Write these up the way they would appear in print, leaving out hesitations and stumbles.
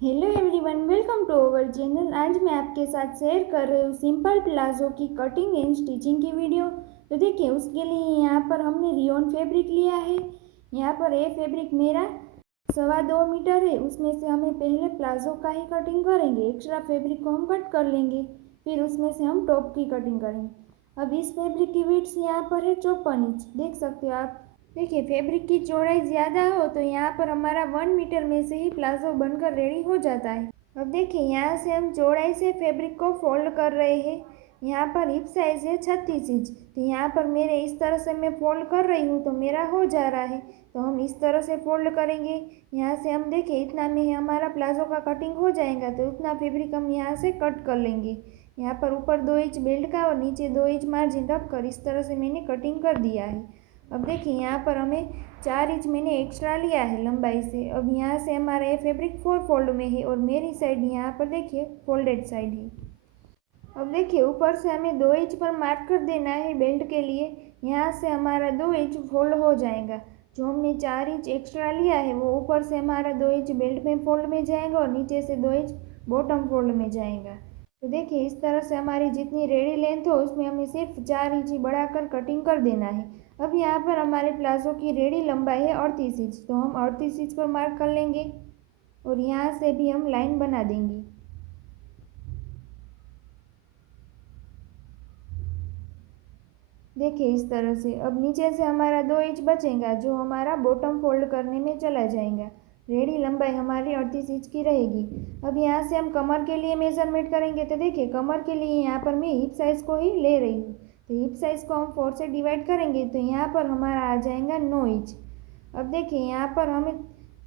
Hello everyone, welcome to our channel. आज मैं आपके साथ शेयर कर रही हूँ सिंपल प्लाजो की कटिंग एंड स्टिचिंग की वीडियो। तो देखिए, उसके लिए यहाँ पर हमने रियोन फैब्रिक लिया है। यहाँ पर ये फैब्रिक मेरा 2.25 मीटर है। उसमें से हमें पहले प्लाजो का ही कटिंग करेंगे, एक्स्ट्रा फैब्रिक को हम कट कर लेंगे, फिर उसमें से हम टॉप की कटिंग करेंगे। अब इस फैब्रिक की विड्थ यहाँ पर है 54 इंच, देख सकते हो आप। देखिए, फैब्रिक की चौड़ाई ज़्यादा हो तो यहाँ पर हमारा 1 मीटर में से ही प्लाजो बनकर रेडी हो जाता है। अब देखिए, यहाँ से हम चौड़ाई से फैब्रिक को फोल्ड कर रहे हैं। यहाँ पर हिप साइज है 36 इंच, तो यहाँ पर मेरे इस तरह से मैं फोल्ड कर रही हूँ तो मेरा हो जा रहा है। तो हम इस तरह से फोल्ड करेंगे। यहाँ से हम देखिए, इतना में ही हमारा प्लाजो का कटिंग हो जाएगा, तो उतना फैब्रिक हम यहाँ से कट कर लेंगे। यहाँ पर ऊपर 2 इंच बेल्ट का और नीचे 2 इंच मार्जिन रखकर इस तरह से मैंने कटिंग कर दिया है। अब देखिए, यहाँ पर हमें 4 इंच मैंने एक्स्ट्रा लिया है लंबाई से। अब यहाँ से हमारा ये फैब्रिक 4 फोल्ड में है और मेरी साइड यहाँ पर देखिए फोल्डेड साइड है। अब देखिए, ऊपर से हमें 2 इंच पर मार्क कर देना है बेल्ट के लिए। यहाँ से हमारा 2 इंच फोल्ड हो जाएगा। जो हमने 4 इंच एक्स्ट्रा लिया है वो ऊपर से हमारा 2 इंच बेल्ट में फोल्ड में जाएगा और नीचे से 2 इंच बॉटम फोल्ड में जाएगा। तो देखिए, इस तरह से हमारी जितनी रेडी लेंथ हो उसमें हमें सिर्फ 4 इंच ही बढ़ाकर कटिंग कर देना है। अब यहाँ पर हमारे प्लाजो की रेडी लंबाई है 38 इंच, तो हम 38 इंच पर मार्क कर लेंगे और यहाँ से भी हम लाइन बना देंगे। देखिए, इस तरह से अब नीचे से हमारा 2 इंच बचेगा जो हमारा बॉटम फोल्ड करने में चला जाएगा। रेडी लंबाई हमारी 38 इंच की रहेगी। अब यहाँ से हम कमर के लिए मेजरमेंट करेंगे। तो देखिए, कमर के लिए यहाँ पर मैं हिप साइज़ को ही ले रही हूँ। तो हिप साइज़ को हम 4 से डिवाइड करेंगे तो यहाँ पर हमारा आ जाएगा 9 इंच। अब देखिए, यहाँ पर हमें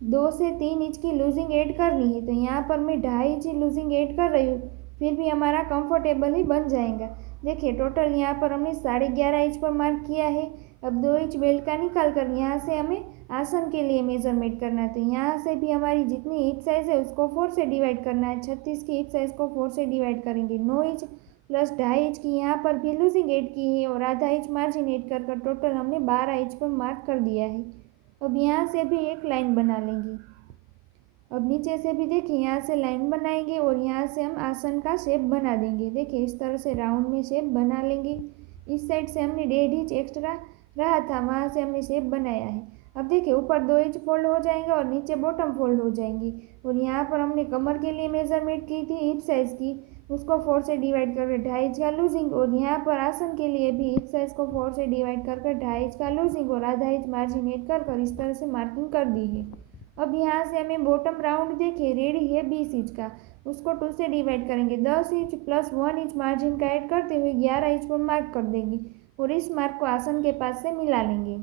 2 से 3 इंच की लूजिंग ऐड करनी है, तो यहाँ पर मैं 2.5 इंच लूजिंग ऐड कर रही हूँ, फिर भी हमारा कंफर्टेबल ही बन जाएगा। देखिए, टोटल यहाँ पर हमने 11.5 इंच पर मार्क किया है। अब 2 इंच बेल्ट का निकाल कर यहाँ से हमें आसन के लिए मेजरमेंट करना है। तो यहाँ से भी हमारी जितनी हिप साइज़ है उसको 4 से डिवाइड करना है। 36 की हिप साइज़ को 4 से डिवाइड करेंगे। 9 इंच प्लस 2.5 इंच की यहाँ पर भी लूजिंग ऐड की है और आधा इंच मार्जिन ऐड कर टोटल हमने 12 इंच पर मार्क कर दिया है। अब यहाँ से भी एक लाइन बना लेंगे। अब नीचे से भी देखिए, यहाँ से लाइन बनाएंगे और यहाँ से हम आसन का शेप बना देंगे। देखिए, इस तरह से राउंड में शेप बना लेंगे। इस साइड से हमने 1.5 इंच एक्स्ट्रा रहा था, वहाँ से हमने शेप बनाया है। अब देखिए, ऊपर 2 इंच फोल्ड हो जाएंगे और नीचे बॉटम फोल्ड हो जाएंगी। और यहाँ पर हमने कमर के लिए मेजरमेंट की थी हिप साइज़ की, उसको 4 से डिवाइड करके 2.5 इंच का लूजिंग, और यहाँ पर आसन के लिए भी हिप साइज़ को 4 से डिवाइड करके 2.5 इंच का लूजिंग और आधा इंच मार्जिन ऐड कर इस तरह से मार्किंग कर दी है। अब यहाँ से हमें बॉटम राउंड देखिए रेडी है 20 इंच का, उसको 2 से डिवाइड करेंगे। 10 इंच प्लस 1 इंच मार्जिन का ऐड करते हुए 11 इंच पर मार्क कर देंगे और इस मार्क को आसन के पास से मिला लेंगे।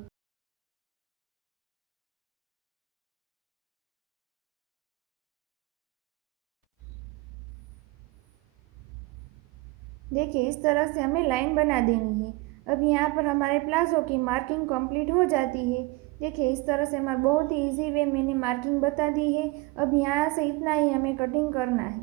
देखिए, इस तरह से हमें लाइन बना देनी है। अब यहाँ पर हमारे प्लाजो की मार्किंग कंप्लीट हो जाती है। देखिए, इस तरह से हमारा बहुत ही ईजी वे मैंने मार्किंग बता दी है। अब यहाँ से इतना ही हमें कटिंग करना है।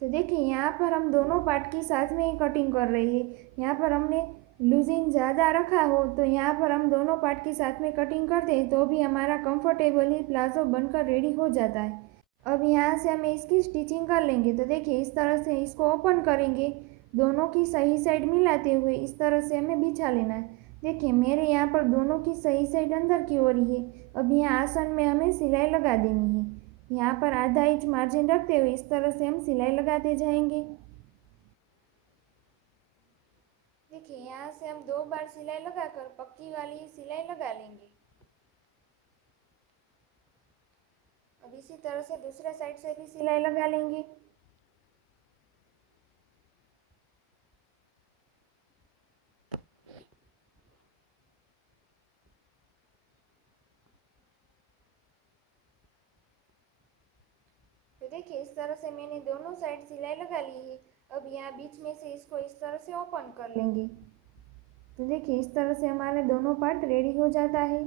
तो देखिए, यहाँ पर हम दोनों पार्ट की साथ में ही कटिंग कर रहे हैं। यहाँ पर हमने लूजिंग ज़्यादा रखा हो तो यहाँ पर हम दोनों पार्ट की साथ में कटिंग करते हैं तो भी हमारा कंफर्टेबल ही प्लाजो बनकर रेडी हो जाता है। अब यहाँ से हमें इसकी स्टिचिंग कर लेंगे। तो देखिए, इस तरह से इसको ओपन करेंगे, दोनों की सही साइड मिलाते हुए इस तरह से हमें बिछा लेना है। देखिए, मेरे यहाँ पर दोनों की सही साइड अंदर की ओर ही है। अब यहाँ आसन में हमें सिलाई लगा देनी है। यहाँ पर आधा इंच मार्जिन रखते हुए इस तरह से हम सिलाई लगाते जाएंगे। देखिए, यहाँ से हम 2 बार सिलाई लगाकर पक्की वाली सिलाई लगा लेंगे। अब इसी तरह से दूसरे साइड से भी सिलाई लगा लेंगे। तो देखिए, इस तरह से मैंने दोनों साइड सिलाई लगा ली है। अब यहाँ बीच में से इसको इस तरह से ओपन कर लेंगे। तो देखिए, इस तरह से हमारे दोनों पार्ट रेडी हो जाता है।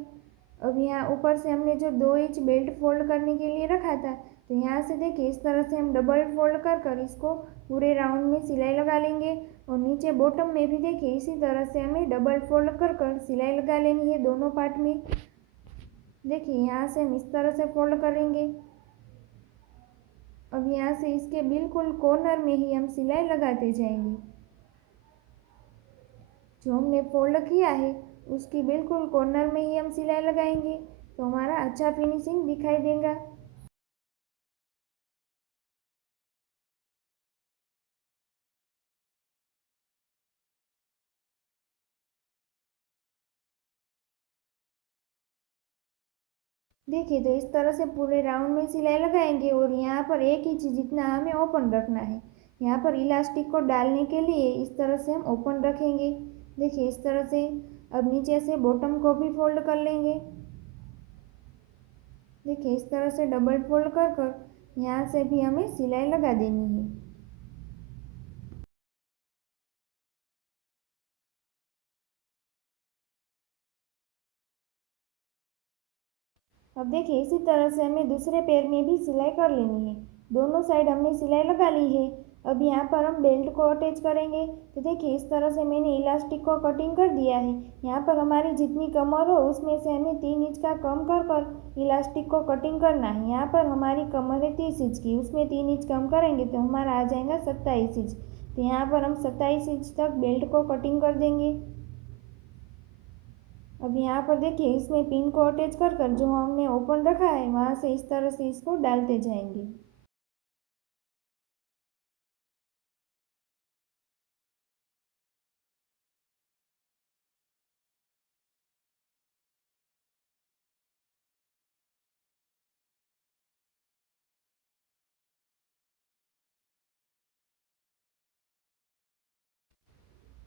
अब यहाँ ऊपर से हमने जो 2 इंच बेल्ट फोल्ड करने के लिए रखा था, तो यहाँ से देखिए इस तरह से हम डबल फोल्ड कर इसको पूरे राउंड में सिलाई लगा लेंगे। और नीचे बॉटम में भी देखिए इसी तरह से हमें डबल फोल्ड कर सिलाई लगा लेनी है दोनों पार्ट में। देखिए, यहाँ से हम इस तरह से फोल्ड करेंगे। अब अब यहाँ से इसके बिल्कुल कॉर्नर में ही हम सिलाई लगाते जाएंगे। जो हमने फोल्ड किया है उसकी बिल्कुल कॉर्नर में ही हम सिलाई लगाएंगे तो हमारा अच्छा फिनिशिंग दिखाई देगा। देखिए तो इस तरह से पूरे राउंड में सिलाई लगाएंगे और यहाँ पर एक इंच जितना हमें ओपन रखना है। यहाँ पर इलास्टिक को डालने के लिए इस तरह से हम ओपन रखेंगे। देखिए इस तरह से। अब नीचे से बॉटम को भी फोल्ड कर लेंगे। देखिए इस तरह से डबल फोल्ड कर कर यहाँ से भी हमें सिलाई लगा देनी है। अब देखिए इसी तरह से हमें दूसरे पैर में भी सिलाई कर लेनी है। दोनों साइड हमने सिलाई लगा ली है। अब यहाँ पर हम बेल्ट को अटैच करेंगे। तो देखिए इस तरह से मैंने इलास्टिक को कटिंग कर दिया है। यहाँ पर हमारी जितनी कमर हो उसमें से हमें 3 इंच का कम कर कर इलास्टिक को कटिंग करना है। यहाँ पर हमारी कमर है 30 इंच की, उसमें 3 इंच कम करेंगे तो हमारा आ जाएगा 27 इंच। तो यहाँ पर हम 27 इंच तक बेल्ट को कटिंग कर देंगे। अब यहाँ पर देखिए इसमें पिन को अटैच कर कर जो हमने ओपन रखा है वहाँ से इस तरह से इसको डालते जाएंगे।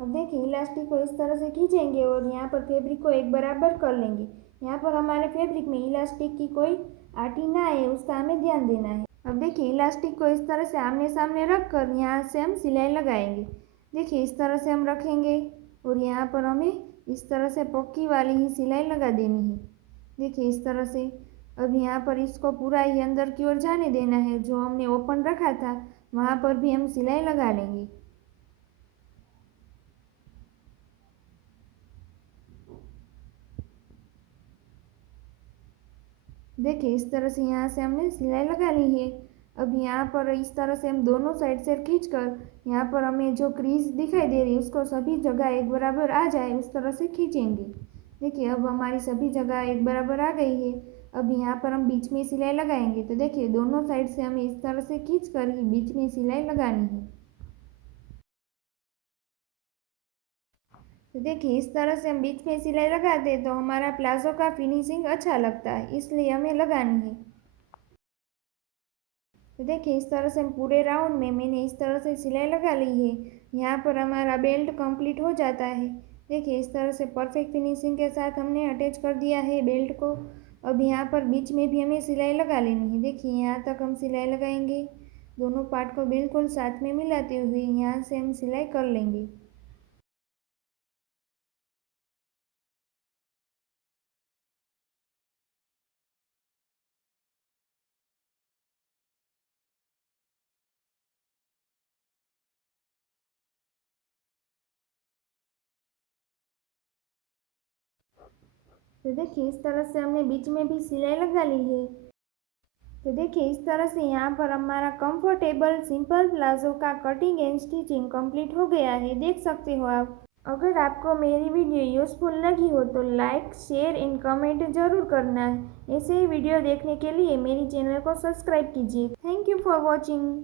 अब देखिए इलास्टिक को इस तरह से खींचेंगे और यहाँ पर फैब्रिक को एक बराबर कर लेंगे। यहाँ पर हमारे फैब्रिक में इलास्टिक की कोई आटी ना आए उसका हमें ध्यान देना है। अब देखिए इलास्टिक को इस तरह से आमने सामने रख कर यहाँ से हम सिलाई लगाएंगे। देखिए इस तरह से हम रखेंगे और यहाँ पर हमें इस तरह से पक्की वाली ही सिलाई लगा देनी है। देखिए इस तरह से। अब यहाँ पर इसको पूरा ही अंदर की ओर जाने देना है। जो हमने ओपन रखा था वहाँ पर भी हम सिलाई लगा लेंगे। देखिए इस तरह से यहाँ से हमने सिलाई लगा ली है। अब यहाँ पर इस तरह से हम दोनों साइड से खींच कर यहाँ पर हमें जो क्रीज दिखाई दे रही है उसको सभी जगह एक बराबर आ जाए उस तरह से खींचेंगे। देखिए अब हमारी सभी जगह एक बराबर आ गई है। अब यहाँ पर हम बीच में सिलाई लगाएंगे। तो देखिए दोनों साइड से हमें इस तरह से खींच कर ही बीच में सिलाई लगानी है। तो देखिए इस तरह से हम बीच में सिलाई लगाते हैं तो हमारा प्लाजो का फिनिशिंग अच्छा लगता है, इसलिए हमें लगानी है। तो देखिए इस तरह से हम पूरे राउंड में मैंने इस तरह से सिलाई लगा ली है। यहाँ पर हमारा बेल्ट कंप्लीट हो जाता है। देखिए इस तरह से परफेक्ट फिनिशिंग के साथ हमने अटैच कर दिया है बेल्ट को। अब यहाँ पर बीच में भी हमें सिलाई लगा लेनी है। देखिए यहाँ तक हम सिलाई लगाएंगे। दोनों पार्ट को बिल्कुल साथ में मिलाते हुए यहाँ से हम सिलाई कर लेंगे। तो देखिए इस तरह से हमने बीच में भी सिलाई लगा ली है। तो देखिए इस तरह से यहाँ पर हमारा कंफर्टेबल सिंपल प्लाजो का कटिंग एंड स्टिचिंग कंप्लीट हो गया है, देख सकते हो आप। अगर आपको मेरी वीडियो यूज़फुल लगी हो तो लाइक शेयर एंड कमेंट ज़रूर करना है। ऐसे ही वीडियो देखने के लिए मेरी चैनल को सब्सक्राइब कीजिए। Thank you for watching.